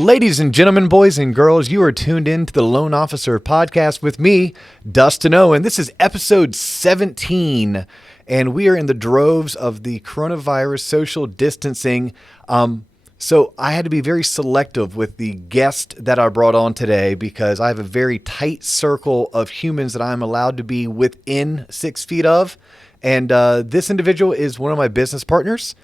Ladies and gentlemen, boys and girls, you are tuned in to the Loan Officer Podcast with me, Dustin Owen. This is episode 17, and we are in the droves of the coronavirus social distancing. So I had to be very selective with the guest that I brought on today because I have a very tight circle of humans that I'm allowed to be within 6 feet of. And this individual is one of my business partners.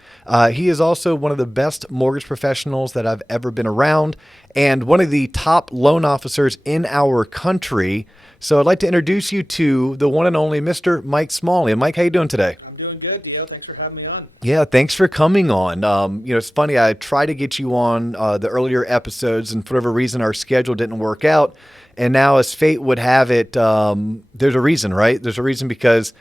He is also one of the best mortgage professionals that I've ever been around and one of the top loan officers in our country. So I'd like to introduce you to the one and only Mr. Mike Smalley. Mike, how you doing today? I'm doing good, Dio. Thanks for having me on. Yeah, thanks for coming on. It's funny. I tried to get you on the earlier episodes, and for whatever reason, our schedule didn't work out. And now, as fate would have it, there's a reason, right? There's a reason because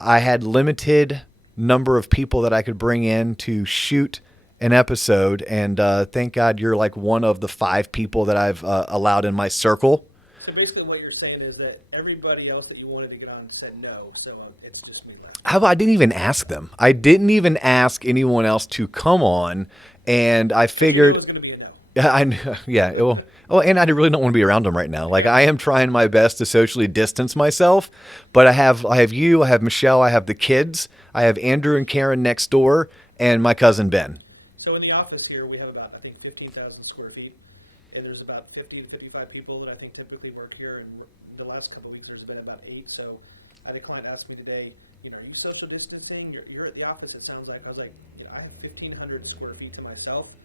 I had limited number of people that I could bring in to shoot an episode, and thank God you're like one of the 5 people that I've allowed in my circle. So basically what you're saying is that everybody else that you wanted to get on said no, so it's just me left. How about I didn't even ask them. I didn't even ask anyone else to come on, and I figured... you knew it was going to be a no. Yeah, I knew. Yeah. And I really don't want to be around them right now. Like, I am trying my best to socially distance myself, but I have you, I have Michelle, I have the kids, I have Andrew and Karen next door, and my cousin Ben. So in the office here, we have about, I think, 15,000 square feet. And there's about 50 to 55 people that I think typically work here. And the last couple of weeks, there's been about 8. So I had a client ask me today, are you social distancing? You're at the office, it sounds like. I was like, I have 1,500 square feet to myself.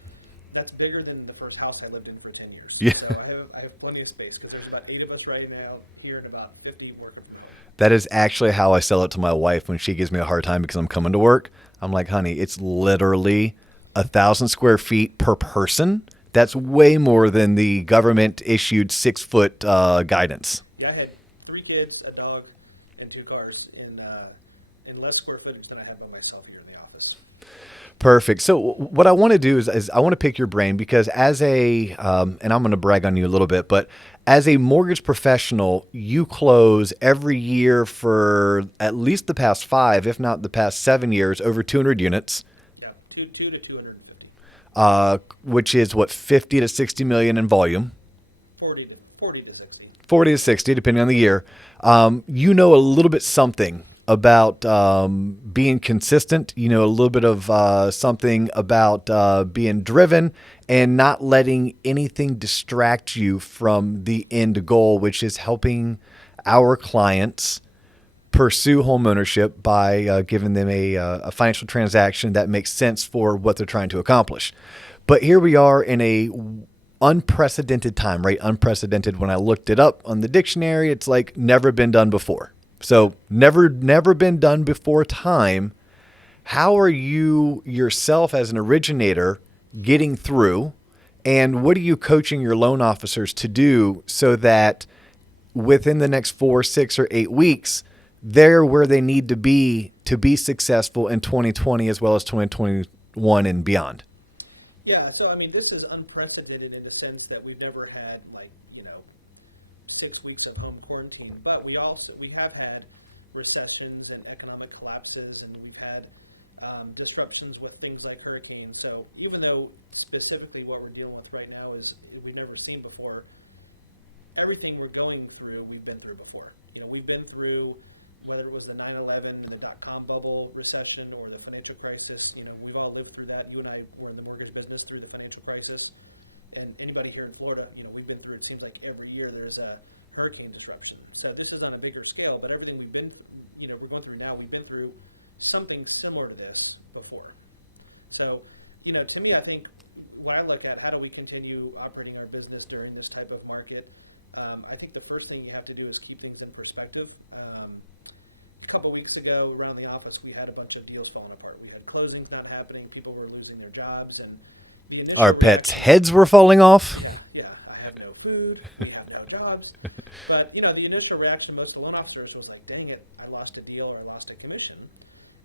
That's bigger than the first house I lived in for 10 years. Yeah. So I have plenty of space because there's about 8 of us right now here and about 50 working from home. That is actually how I sell it to my wife when she gives me a hard time because I'm coming to work. I'm like, honey, it's literally 1,000 square feet per person. That's way more than the government-issued 6-foot guidance. Yeah, I had 3 kids, a dog, and 2 cars in less square footage than I have by myself here in the office. Perfect. So what I want to do is I want to pick your brain because as a, and I'm going to brag on you a little bit, but as a mortgage professional, you close every year for at least the past 5, if not the past 7 years, over 200 units. Yeah, 2 to 250. Which is what, 50 to 60 million in volume. 40 to 60. 40 to 60, depending on the year. You know a little bit something about being consistent. You know a little bit of something about being driven and not letting anything distract you from the end goal, which is helping our clients pursue home ownership by giving them a financial transaction that makes sense for what they're trying to accomplish. But here we are in a unprecedented time, right? Unprecedented. When I looked it up on the dictionary, it's like never been done before. So never been done before time. How are you yourself as an originator getting through, and what are you coaching your loan officers to do so that within the next 4, 6, or 8 weeks, they're where they need to be successful in 2020 as well as 2021 and beyond? Yeah, so I mean, this is unprecedented in the sense that we've never had 6 weeks of home quarantine, but we have had recessions and economic collapses, and we've had disruptions with things like hurricanes. So even though specifically what we're dealing with right now is we've never seen before, everything we're going through, we've been through before. We've been through, whether it was the 9/11 and the dot-com bubble recession or the financial crisis, we've all lived through that. You and I were in the mortgage business through the financial crisis. And anybody here in Florida, we've been through, it seems like every year there's a hurricane disruption. So this is on a bigger scale, but everything we've been, we're going through now, we've been through something similar to this before. So, to me, I think when I look at how do we continue operating our business during this type of market, I think the first thing you have to do is keep things in perspective. A couple of weeks ago around the office, we had a bunch of deals falling apart. We had closings not happening. People were losing their jobs, and the initial Our reaction, pets' heads were falling off. Yeah. I have no food. We have no jobs. But, the initial reaction of most of the loan officers was like, dang it, I lost a deal or I lost a commission.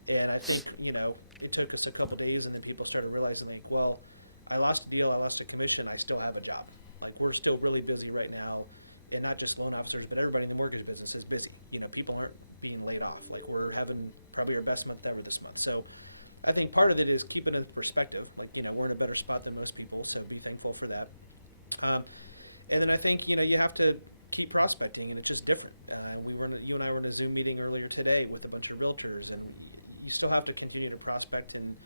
And I think, it took us a couple days, and then people started realizing, like, well, I lost a deal, I lost a commission, I still have a job. Like, we're still really busy right now. And not just loan officers, but everybody in the mortgage business is busy. People aren't being laid off. Like, we're having probably our best month ever this month. So I think part of it is keeping it in perspective. Like, we're in a better spot than most people, so be thankful for that. And then I think, you have to keep prospecting, and it's just different. You and I were in a Zoom meeting earlier today with a bunch of realtors, and you still have to continue to prospect and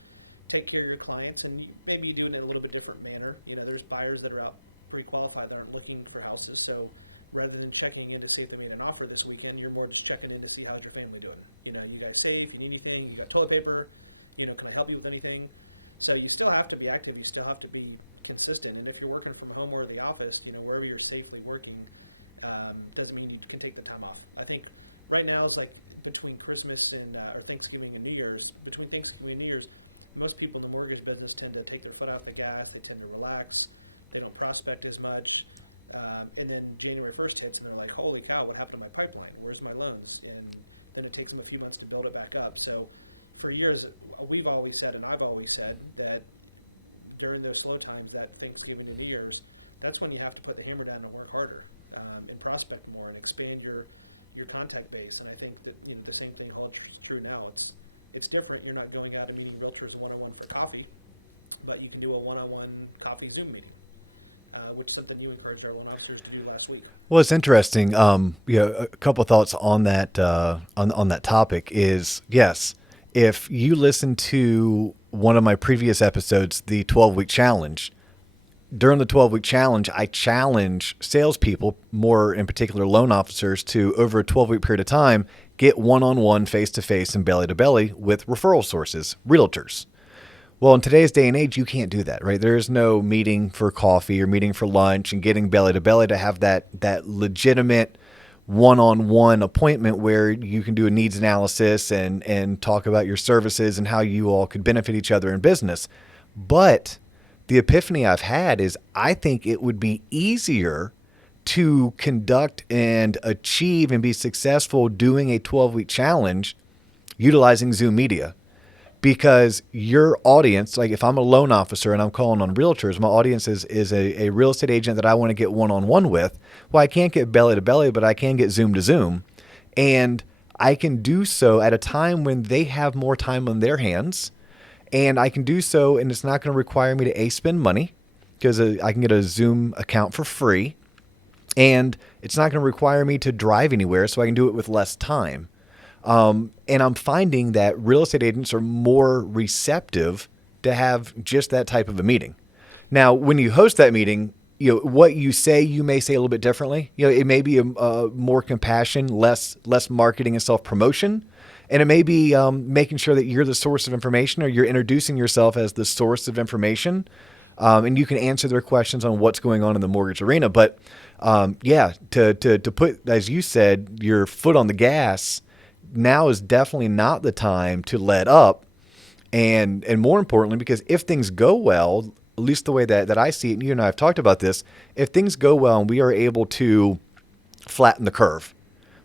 take care of your clients, and maybe you do it in a little bit different manner. There's buyers that are out pre-qualified that aren't looking for houses, so rather than checking in to see if they made an offer this weekend, you're more just checking in to see how's your family doing. You guys safe? You need anything? You got toilet paper? Can I help you with anything? So you still have to be active. You still have to be consistent. And if you're working from home or the office, wherever you're safely working, doesn't mean you can take the time off. I think right now is like between Christmas and or Thanksgiving and New Year's. Between Thanksgiving and New Year's, most people in the mortgage business tend to take their foot off the gas. They tend to relax. They don't prospect as much. And then January 1st hits, and they're like, holy cow, what happened to my pipeline? Where's my loans? And then it takes them a few months to build it back up. So for years, we've always said, and I've always said, that during those slow times, that Thanksgiving to New Year's, that's when you have to put the hammer down and work harder, and prospect more and expand your contact base. And I think that the same thing holds true now. It's different. You're not going out and meeting realtors one-on-one for coffee, but you can do a one-on-one coffee Zoom meeting, which is something you encouraged our loan officers to do last week. Well, it's interesting. A couple of thoughts on that on that topic is, yes, if you listen to one of my previous episodes, the 12-week challenge, during the 12-week challenge, I challenge salespeople, more in particular loan officers, to over a 12-week period of time, get one-on-one, face-to-face, and belly-to-belly with referral sources, realtors. Well, in today's day and age, you can't do that, right? There is no meeting for coffee or meeting for lunch and getting belly-to-belly to have that legitimate one-on-one appointment where you can do a needs analysis and talk about your services and how you all could benefit each other in business. But the epiphany I've had is I think it would be easier to conduct and achieve and be successful doing a 12-week challenge utilizing Zoom media. Because your audience, like if I'm a loan officer and I'm calling on realtors, my audience is a real estate agent that I want to get one-on-one with. Well, I can't get belly to belly, but I can get Zoom to Zoom. And I can do so at a time when they have more time on their hands. And I can do so, and it's not going to require me to spend money, because I can get a Zoom account for free. And it's not going to require me to drive anywhere, so I can do it with less time. And I'm finding that real estate agents are more receptive to have just that type of a meeting. Now, when you host that meeting, what you say, you may say a little bit differently. It may be a more compassion, less marketing and self-promotion. And it may be making sure that you're the source of information, or you're introducing yourself as the source of information. And you can answer their questions on what's going on in the mortgage arena. But to put, as you said, your foot on the gas, now is definitely not the time to let up. And more importantly, because if things go well, at least the way that I see it, and you and I have talked about this, if things go well and we are able to flatten the curve,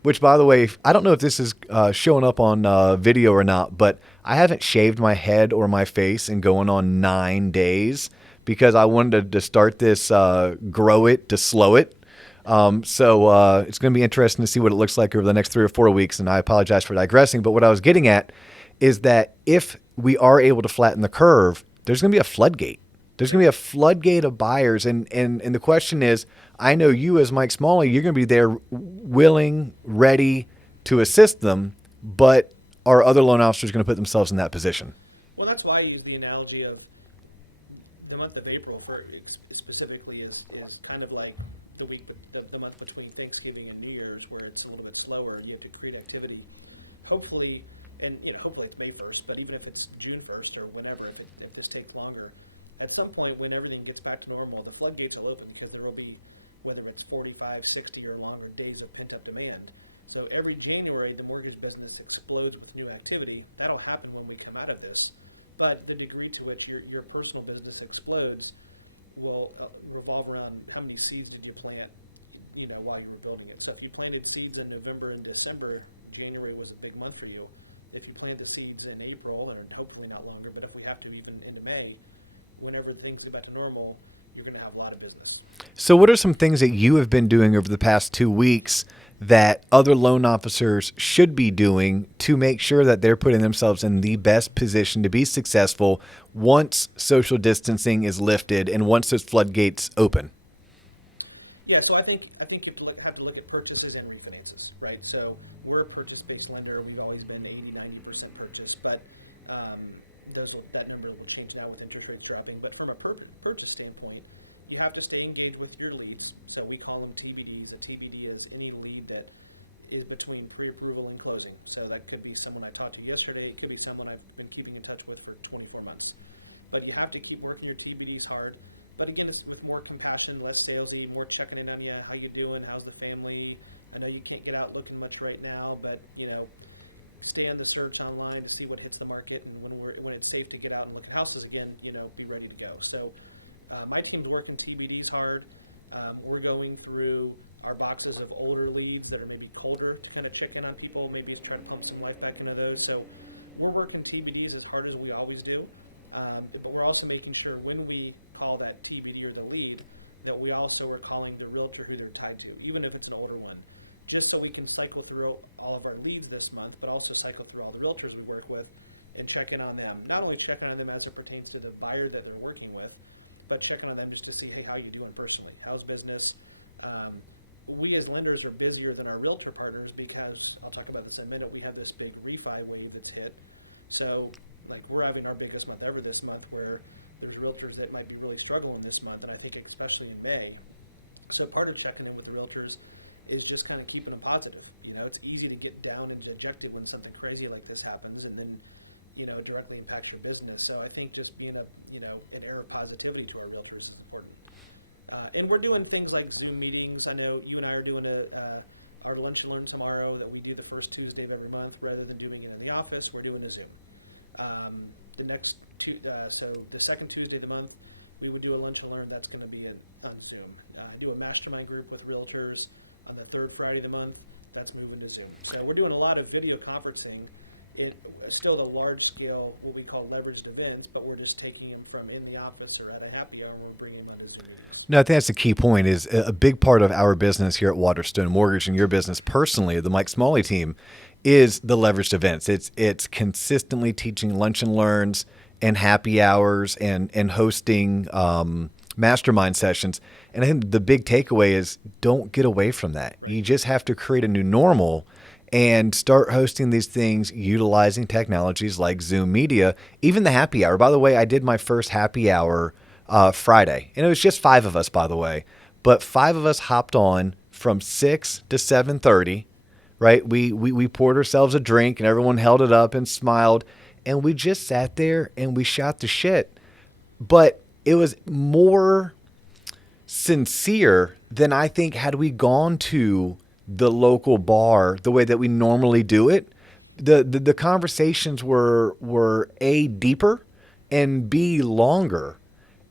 which, by the way, I don't know if this is showing up on video or not, but I haven't shaved my head or my face in going on 9 days because I wanted to start this grow it to slow it. So it's going to be interesting to see what it looks like over the next 3 or 4 weeks, and I apologize for digressing. But what I was getting at is that if we are able to flatten the curve, there's going to be a floodgate. There's going to be a floodgate of buyers. And the question is, I know you as Mike Smalley, you're going to be there willing, ready to assist them, but are other loan officers going to put themselves in that position? Well, that's why I use the analogy of the month of April for specifically is kind of like the month between Thanksgiving and New Year's, where it's a little bit slower. You have to create activity. Hopefully it's May 1st, but even if it's June 1st or whenever, if this takes longer, at some point when everything gets back to normal, the floodgates will open, because there will be, whether it's 45, 60 or longer days of pent-up demand. So every January, the mortgage business explodes with new activity. That'll happen when we come out of this. But the degree to which your personal business explodes will revolve around how many seeds did you plant, while you were building it. So if you planted seeds in November and December, January was a big month for you. If you plant the seeds in April, or hopefully not longer, but if we have to even into May, whenever things get back to normal, you're going to have a lot of business. So what are some things that you have been doing over the past 2 weeks that other loan officers should be doing to make sure that they're putting themselves in the best position to be successful once social distancing is lifted and once those floodgates open? Yeah, so I think you have to look at purchases and refinances, right? So we're a purchase-based lender. We've always been 80-90% purchase, but that number will change now with interest rates dropping. But from a purchase standpoint, you have to stay engaged with your leads. So we call them TBDs. A TBD is any lead that is between pre-approval and closing. So that could be someone I talked to yesterday. It could be someone I've been keeping in touch with for 24 months. But you have to keep working your TBDs hard. But again, it's with more compassion, less salesy, more checking in on you. How you doing? How's the family? I know you can't get out looking much right now, but stay on the search online to see what hits the market, and when it's safe to get out and look at houses again, be ready to go. So my team's working TBDs hard. We're going through our boxes of older leads that are maybe colder to kind of check in on people, maybe try to pump some life back into those. So we're working TBDs as hard as we always do. But we're also making sure when we call that TBD or the lead that we also are calling the realtor who they're tied to, even if it's an older one, just so we can cycle through all of our leads this month, but also cycle through all the realtors we work with and check in on them. Not only checking on them as it pertains to the buyer that they're working with, but checking on them just to see, hey, how you doing personally? How's business? We as lenders are busier than our realtor partners because, I'll talk about this in a minute, we have this big refi wave that's hit. So like we're having our biggest month ever this month, where there's realtors that might be really struggling this month, and I think especially in May. So part of checking in with the realtors is just kind of keeping them positive. It's easy to get down and dejected when something crazy like this happens, and then it directly impacts your business. So I think just being an air of positivity to our realtors is important. And we're doing things like Zoom meetings. I know you and I are doing our lunch and learn tomorrow that we do the first Tuesday of every month. Rather than doing it in the office, we're doing a Zoom. So the second Tuesday of the month, we would do a lunch and learn. That's going to be on Zoom. I do a mastermind group with realtors on the third Friday of the month. That's moving to Zoom. So we're doing a lot of video conferencing. Still the large scale, what we call leveraged events, but we're just taking them from in the office or at a happy hour, and we're bringing them onto Zoom meetings. No, I think that's the key point. Is a big part of our business here at Waterstone Mortgage, and your business personally, the Mike Smalley team, is the leveraged events. It's consistently teaching lunch and learns and happy hours and hosting mastermind sessions. And I think the big takeaway is don't get away from that. Right. You just have to create a new normal and start hosting these things utilizing technologies like Zoom Media, even the happy hour. By the way, I did my first happy hour Friday, and it was just 5 of us, by the way. But 5 of us hopped on from 6 to 7:30. Right, we poured ourselves a drink, and everyone held it up and smiled, and we just sat there and we shot the shit. But it was more sincere than I think had we gone to the local bar the way that we normally do it. The conversations were A, deeper, and B, longer,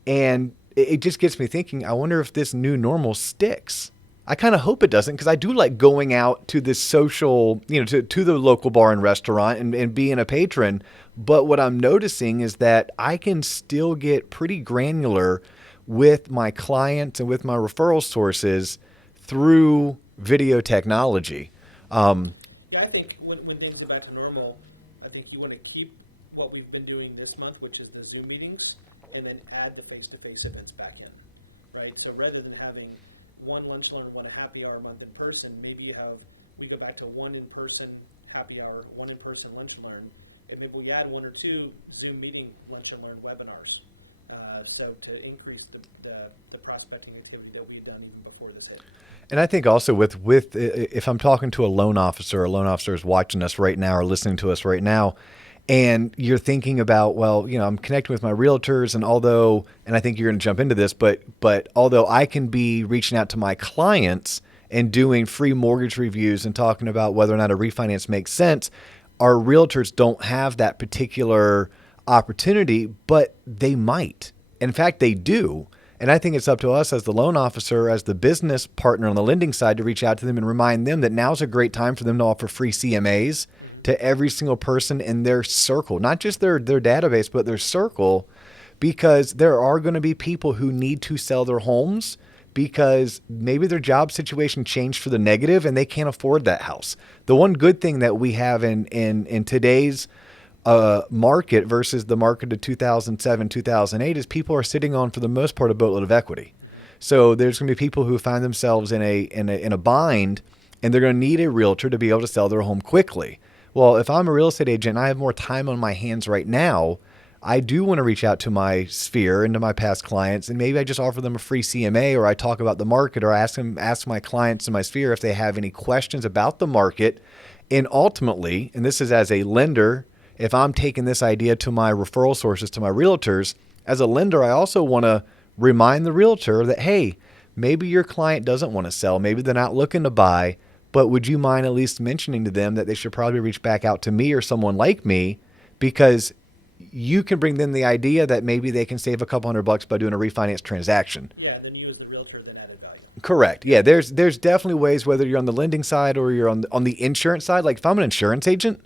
and it just gets me thinking. I wonder if this new normal sticks. I kind of hope it doesn't, because I do like going out to this social, to the local bar and restaurant and being a patron. But what I'm noticing is that I can still get pretty granular with my clients and with my referral sources through video technology. Yeah, I think when things get back to normal, I think you want to keep what we've been doing this month, which is the Zoom meetings, and then add the face-to-face events back in, right? So rather than having one lunch learn, one a happy hour a month in person, maybe we go back to one in-person happy hour, one in-person lunch and learn, and maybe we add 1 or 2 Zoom meeting lunch and learn webinars. So to increase the prospecting activity that we had done even before this hit. And I think also with if I'm talking to a loan officer is watching us right now or listening to us right now, and you're thinking about, well, I'm connecting with my realtors, and I think you're going to jump into this, but although I can be reaching out to my clients and doing free mortgage reviews and talking about whether or not a refinance makes sense, our realtors don't have that particular opportunity, but they might. In fact, they do. And I think it's up to us as the loan officer, as the business partner on the lending side, to reach out to them and remind them that now's a great time for them to offer free CMAs to every single person in their circle, not just their database, but their circle, because there are going to be people who need to sell their homes because maybe their job situation changed for the negative and they can't afford that house. The one good thing that we have in today's market versus the market of 2007, 2008 is people are sitting on, for the most part, a boatload of equity. Mm-hmm. So there's going to be people who find themselves in a bind, and they're going to need a realtor to be able to sell their home quickly. Well, if I'm a real estate agent and I have more time on my hands right now, I do want to reach out to my sphere and to my past clients, and maybe I just offer them a free CMA, or I talk about the market, or ask my clients in my sphere if they have any questions about the market. And ultimately, and this is as a lender, if I'm taking this idea to my referral sources, to my realtors, as a lender, I also want to remind the realtor that, hey, maybe your client doesn't want to sell. Maybe they're not looking to buy, but would you mind at least mentioning to them that they should probably reach back out to me or someone like me, because you can bring them the idea that maybe they can save a couple $100 by doing a refinance transaction. Yeah, and then you as the realtor then added value. Correct. Yeah, there's definitely ways, whether you're on the lending side or you're on the insurance side. Like if I'm an insurance agent,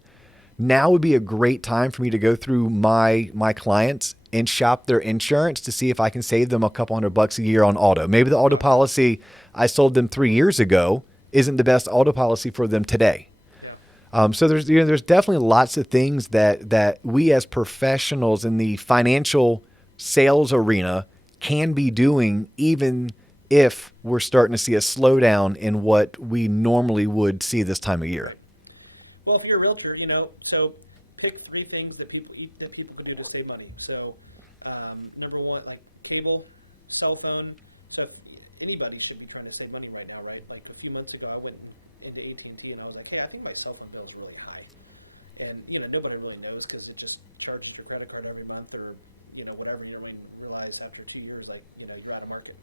now would be a great time for me to go through my clients and shop their insurance to see if I can save them a couple $100 a year on auto. Maybe the auto policy I sold them 3 years ago isn't the best auto policy for them today. Yeah. So there's definitely lots of things that we as professionals in the financial sales arena can be doing, even if we're starting to see a slowdown in what we normally would see this time of year. Right. Well, if you're a realtor, so pick 3 things that people could do to save money. So, number 1, like cable, cell phone. So if anybody should be trying to save money right now, right? Like a few months ago, I went into AT&T and I was like, hey, I think my cell phone bill is really high. And, nobody really knows because it just charges your credit card every month or, whatever. You don't really realize after 2 years, like, you're out of market.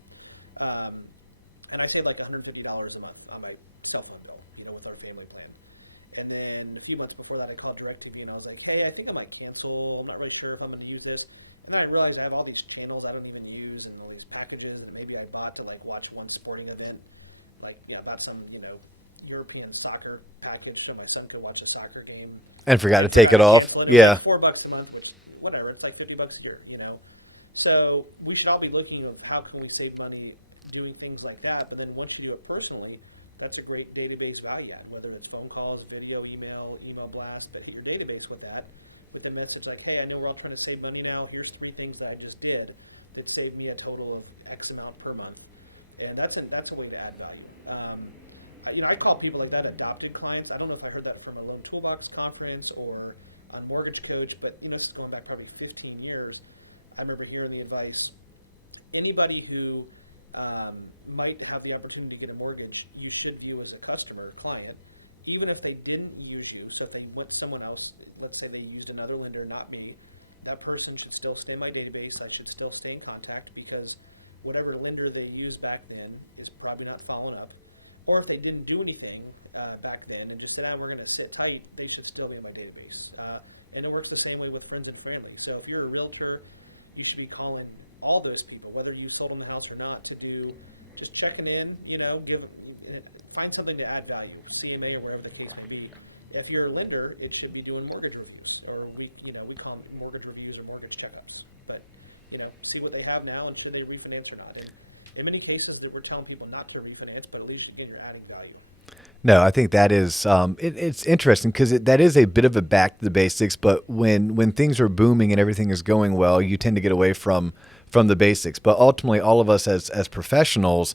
And I saved like $150 a month on my cell phone bill, with our family plan. And then a few months before that, I called DirecTV and I was like, hey, I think I might cancel. I'm not really sure if I'm going to use this. And then I realized I have all these channels I don't even use and all these packages that maybe I bought to like watch one sporting event, like, I bought some, European soccer package so my son could watch a soccer game. And forgot to take it off. Cancel it. It was like $4 a month, which, whatever, it's like $50 a year, So we should all be looking of how can we save money doing things like that. But then once you do it personally, that's a great database value add, whether it's phone calls, video, email blast, but hit your database with that, with the message like, hey, I know we're all trying to save money now. Here's 3 things that I just did that saved me a total of X amount per month. And that's a way to add value. I call people like that adopted clients. I don't know if I heard that from a Loan Toolbox conference or on Mortgage Coach, but, this is going back probably 15 years. I remember hearing the advice, anybody who might have the opportunity to get a mortgage, you should view as a customer or client, even if they didn't use you. So if they went to someone else, let's say they used another lender, not me, that person should still stay in my database. I should still stay in contact because whatever lender they used back then is probably not following up. Or if they didn't do anything back then and just said, we're going to sit tight, they should still be in my database. And it works the same way with friends and family. So if you're a realtor, you should be calling all those people, whether you sold them the house or not, to do just checking in, find something to add value, CMA or wherever the case may be. If you're a lender, it should be doing mortgage reviews, or we call them mortgage reviews or mortgage checkups. But, see what they have now and should they refinance or not. And in many cases that we're telling people not to refinance, but at least, again, you're adding value. No, I think that is it's interesting because that is a bit of a back to the basics. But when things are booming and everything is going well, you tend to get away from the basics. But ultimately, all of us as professionals,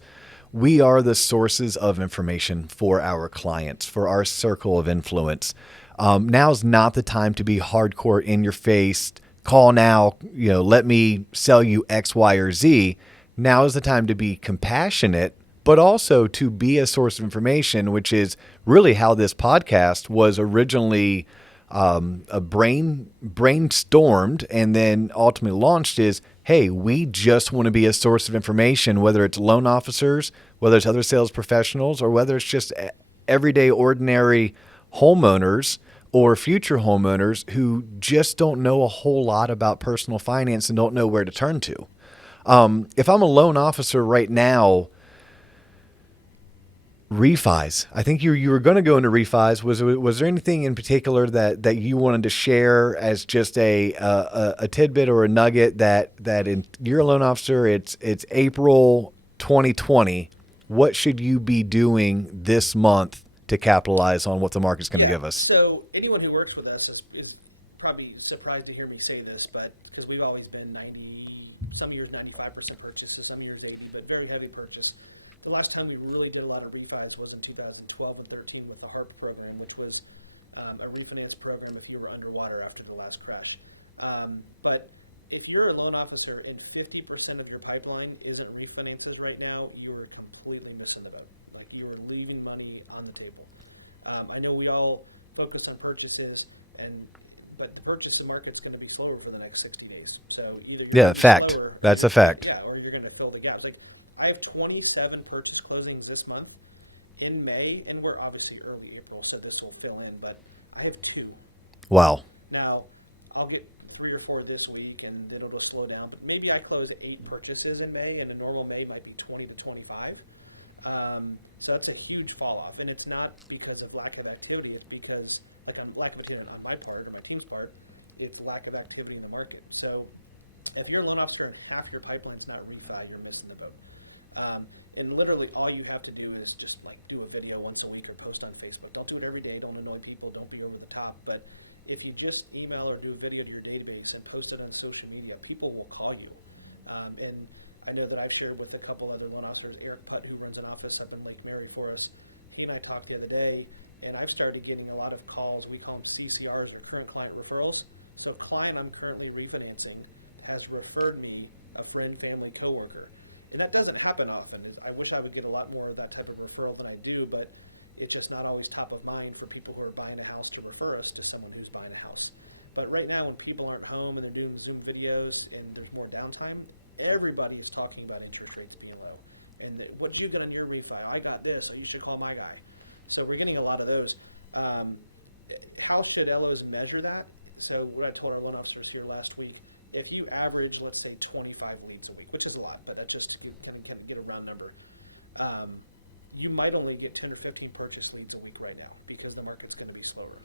we are the sources of information for our clients, for our circle of influence. Now's not the time to be hardcore in your face. Call now, let me sell you X, Y, or Z. Now is the time to be compassionate, but also to be a source of information, which is really how this podcast was originally brainstormed and then ultimately launched is, hey, we just want to be a source of information, whether it's loan officers, whether it's other sales professionals, or whether it's just everyday ordinary homeowners or future homeowners who just don't know a whole lot about personal finance and don't know where to turn to. If I'm a loan officer right now, refis. I think you were going to go into refis. Was there anything in particular that you wanted to share as just a tidbit or a nugget that in, you're a loan officer, it's April 2020. What should you be doing this month to capitalize on what the market's going to give us? So anyone who works with us is probably surprised to hear me say this, but because we've always been 90, some years 95% purchases, some years 80, but very heavy purchase. The last time we really did a lot of refis was in 2012 and 13 with the HARP program, which was a refinance program if you were underwater after the last crash. But if you're a loan officer and 50% of your pipeline isn't refinances right now, you are completely missing the boat. Like, you are leaving money on the table. I know we all focus on purchases, but the purchase market's going to be slower for the next 60 days. So either you're going to be slower. That's a fact. Yeah, or you're going to fill the gaps. Like, I have 27 purchase closings this month in May, and we're obviously early April, so this will fill in, but I have 2. Wow. Now, I'll get 3 or 4 this week, and then it'll slow down. But maybe I close 8 purchases in May, and a normal May might be 20 to 25. So that's a huge fall off, and it's not because of lack of activity. It's because, like, lack of activity on my part or my team's part. It's lack of activity in the market. So if you're a loan officer and half your pipeline's not refi, you're missing the boat. And literally all you have to do is just like do a video once a week or post on Facebook. Don't do it every day. Don't annoy people. Don't be over the top. But if you just email or do a video to your database and post it on social media, people will call you. And I know that I've shared with a couple other loan officers, Eric Putt, who runs an office up in Lake Mary for us. He and I talked the other day, and I've started getting a lot of calls. We call them CCRs, or current client referrals. So client I'm currently refinancing has referred me a friend, family, coworker. And that doesn't happen often. I wish I would get a lot more of that type of referral than I do, but it's just not always top of mind for people who are buying a house to refer us to someone who's buying a house. But right now, when people aren't home and they're doing Zoom videos and there's more downtime, everybody is talking about interest rates being low. And what did you get on your refi? I got this, so you should call my guy. So we're getting a lot of those. How should LOs measure that? So what I told our loan officers here last week, if you average, let's say, 25 leads a week, which is a lot, but that's just to kind of get a round number, you might only get 10 or 15 purchase leads a week right now because the market's going to be slower.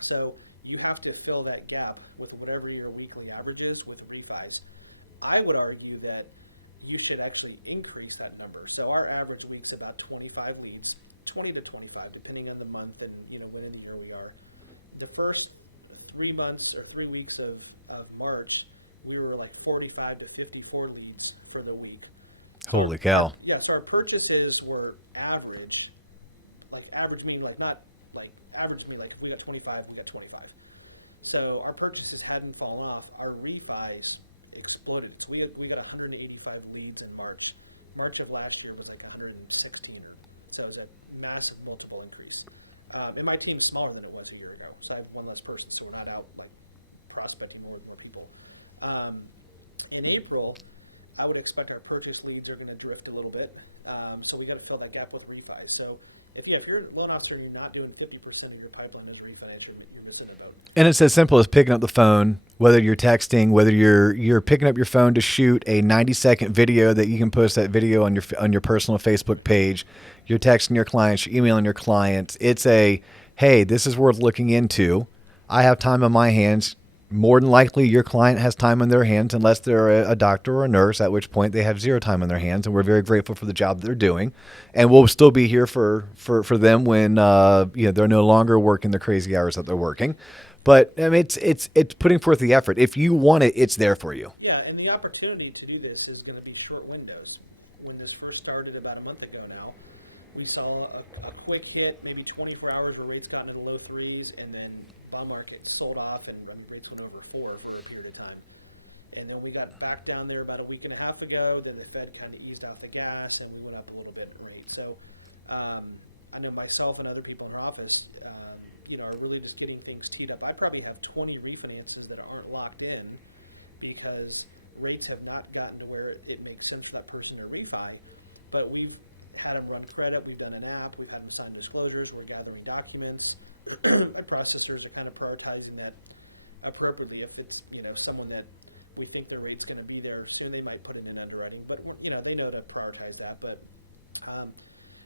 So you have to fill that gap with whatever your weekly average is with refis. I would argue that you should actually increase that number. So our average week's about 25 leads, 20 to 25, depending on the month and when in the year we are. The first 3 months or 3 weeks of March, we were like 45 to 54 leads for the week. So Holy cow. So our purchases were average, like average meaning like not like average meaning like if we got 25, we got 25. So our purchases hadn't fallen off. Our refis exploded. So we got 185 leads in March. March of last year was like 116 so it was a massive multiple increase. And my team's smaller than it was a year ago, so I have one less person, so we're not out like prospecting more with more people. In April, I would expect our purchase leads are going to drift a little bit, so we got to fill that gap with refis. So if you're a loan officer and you're not doing 50% of your pipeline as a refinance, you're missing a boat. And it's as simple as picking up the phone, whether you're texting, whether you're picking up your phone to shoot a 90-second video that you can post that video on your personal Facebook page. You're texting your clients, you're emailing your clients. It's hey, this is worth looking into. I have time on my hands. More than likely, your client has time on their hands, unless they're a doctor or a nurse, at which point they have zero time on their hands. And we're very grateful for the job that they're doing. And we'll still be here for them when they're no longer working the crazy hours that they're working. But I mean, it's putting forth the effort. If you want it, it's there for you. Yeah, and the opportunity to do this is going to be short windows. When this first started about a month ago now, we saw a quick hit, maybe 24 hours where rates got into the low threes, and then bond market sold off, and rates went over 4 for a period of time. And then we got back down there about a week and a half ago. Then the Fed kind of eased off the gas, and we went up a little bit in rate. So I know myself and other people in our office, are really just getting things teed up. I probably have 20 refinances that aren't locked in because rates have not gotten to where it makes sense for that person to refi, but we've had them run credit. We've done an app. We've had them sign disclosures. We're gathering documents. My processors are kind of prioritizing that appropriately. If it's someone that we think their rate's going to be there soon, they might put it in underwriting. But they know to prioritize that. But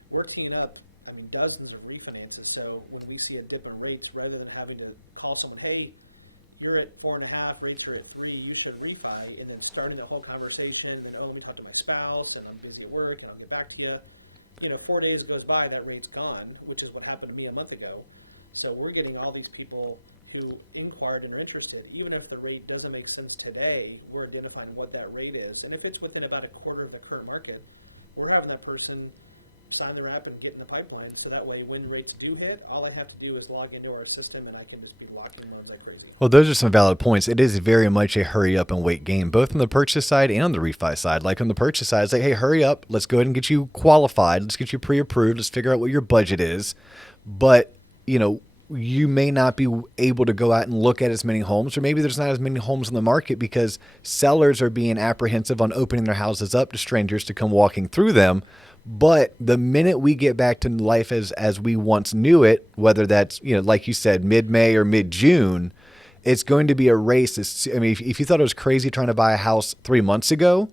we're teeing up, dozens of refinances. So when we see a dip in rates, rather than having to call someone, hey, you're at 4.5, rates are at 3, you should refi, and then starting that whole conversation, and then, let me talk to my spouse, and I'm busy at work, and I'll get back to you. 4 days goes by, that rate's gone, which is what happened to me a month ago. So we're getting all these people who inquired and are interested. Even if the rate doesn't make sense today, we're identifying what that rate is. And if it's within about a quarter of the current market, we're having that person sign their app and get in the pipeline. So that way, when rates do hit, all I have to do is log into our system and I can just be locking loans like crazy. Well, those are some valid points. It is very much a hurry up and wait game, both on the purchase side and on the refi side. Like on the purchase side, it's like, hey, hurry up. Let's go ahead and get you qualified. Let's get you pre-approved. Let's figure out what your budget is. But, you may not be able to go out and look at as many homes, or maybe there's not as many homes in the market because sellers are being apprehensive on opening their houses up to strangers to come walking through them. But the minute we get back to life as we once knew it, whether that's, like you said, mid-May or mid-June, it's going to be a race. If you thought it was crazy trying to buy a house 3 months ago,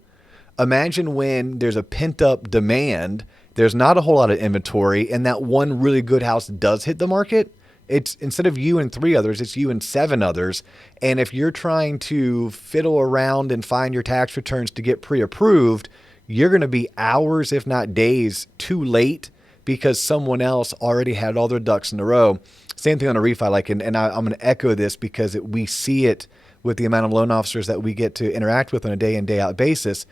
imagine when there's a pent-up demand, there's not a whole lot of inventory, and that one really good house does hit the market. It's instead of you and 3 others, it's you and 7 others. And if you're trying to fiddle around and find your tax returns to get pre-approved, you're going to be hours, if not days, too late because someone else already had all their ducks in a row. Same thing on a refi. I'm going to echo this because we see it with the amount of loan officers that we get to interact with on a day in, day out basis.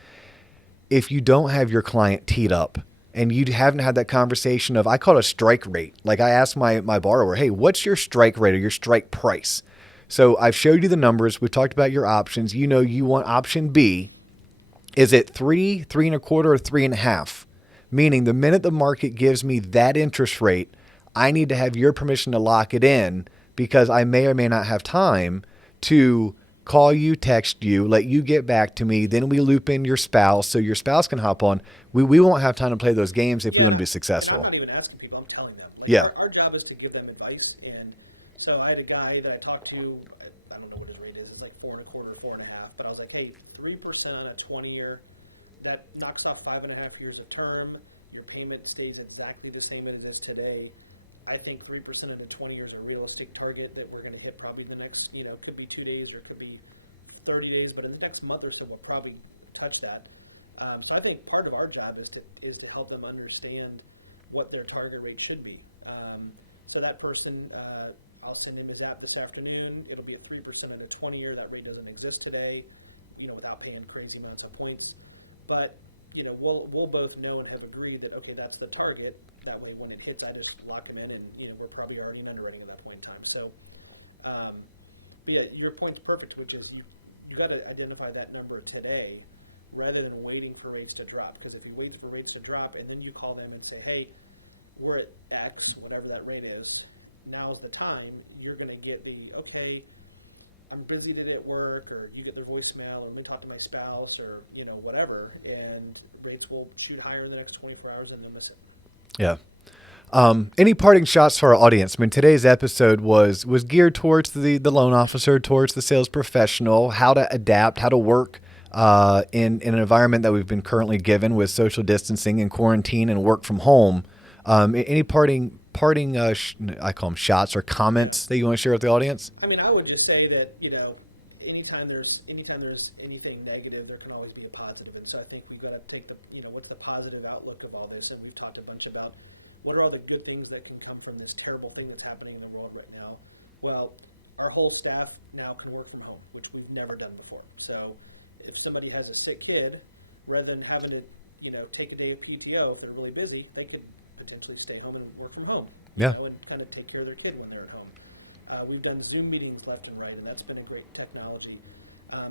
If you don't have your client teed up and you haven't had that conversation of, I call it a strike rate. Like I asked my borrower, hey, what's your strike rate or your strike price? So I've showed you the numbers. We've talked about your options. You want option B. Is it 3, 3.25, or 3.5? Meaning the minute the market gives me that interest rate, I need to have your permission to lock it in because I may or may not have time to call you, text you, let you get back to me. Then we loop in your spouse so your spouse can hop on. We won't have time to play those games if we want to be successful. And I'm not even asking people. I'm telling them. Our job is to give them advice. And so I had a guy that I talked to. I don't know what his rate is. It's like 4.25 or 4.5. But I was like, hey, 3% on a 20-year, that knocks off 5.5 years of term. Your payment stays exactly the same as it is today. I think 3% into 20 years is a realistic target that we're going to hit probably the next, could be 2 days or it could be 30 days. But in the next month or so, we'll probably touch that. So I think part of our job is to help them understand what their target rate should be. So that person, I'll send him his app this afternoon. It'll be at 3% at a 20-year. That rate doesn't exist today, without paying crazy amounts of points. But, we'll both know and have agreed that, okay, that's the target. That way when it hits, I just lock him in and, we're probably already in underwriting at that point in time. So, but yeah, your point's perfect, which is you got to identify that number today rather than waiting for rates to drop. Because if you wait for rates to drop and then you call them and say, hey, we're at X, whatever that rate is, now's the time, you're going to get the, okay, I'm busy today at work, or you get their voicemail, or let me talk to my spouse, or, whatever, and rates will shoot higher in the next 24 hours and they'll miss it. Yeah. Any parting shots for our audience? Today's episode was geared towards the loan officer, towards the sales professional, how to adapt, how to work in an environment that we've been currently given with social distancing and quarantine and work from home. Any parting I call them shots or comments that you want to share with the audience? I would just say that, anytime there's anything negative, there can always be a positive. And so I think we've got to take what's the positive outlook of all this? And we've talked a bunch about what are all the good things that can come from this terrible thing that's happening in the world right now. Well, our whole staff now can work from home, which we've never done before. So if somebody has a sick kid, rather than having to, take a day of PTO, if they're really busy, they could potentially stay home and work from home, and kind of take care of their kid when they're at home. We've done Zoom meetings left and right, and that's been a great technology.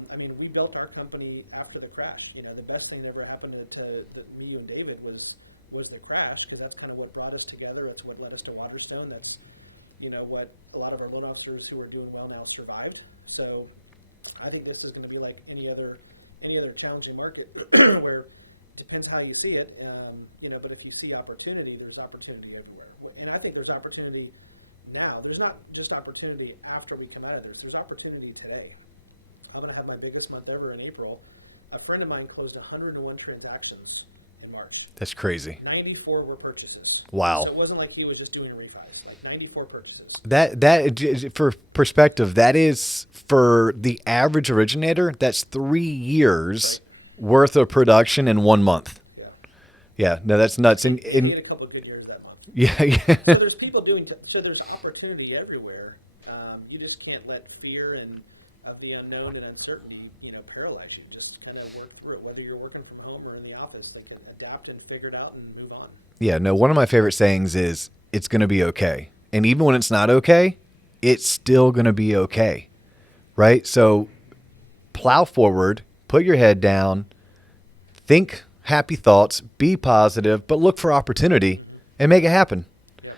We built our company after the crash. The best thing that ever happened to me, you, and David was the crash, because that's kind of what brought us together. That's what led us to Waterstone. That's, what a lot of our loan officers who are doing well now survived. So I think this is going to be like any other challenging market where it depends how you see it, but if you see opportunity, there's opportunity everywhere. And I think there's opportunity now. There's not just opportunity after we come out of this. There's opportunity today. I'm going to have my biggest month ever in April. A friend of mine closed 101 transactions in March. That's crazy. 94 were purchases. Wow. So it wasn't like he was just doing refis, like 94 purchases. That for perspective, that is for the average originator, that's 3 years worth of production in 1 month. Yeah. Yeah, no, that's nuts. He had a couple of good years that month. Yeah. So there's people so there's opportunity everywhere. You just can't let fear and of the unknown and uncertainty, paralyze you. Just kind of work through it. Whether you're working from home or in the office, like adapt and figure it out and move on. Yeah, no, one of my favorite sayings is it's going to be okay. And even when it's not okay, it's still going to be okay. Right? So plow forward, put your head down, think happy thoughts, be positive, but look for opportunity and make it happen. Yep.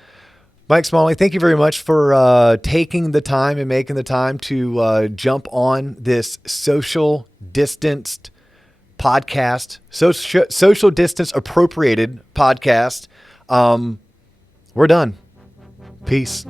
Mike Smalley, thank you very much for taking the time and making the time to jump on this social distanced podcast, social distance appropriated podcast. We're done. Peace.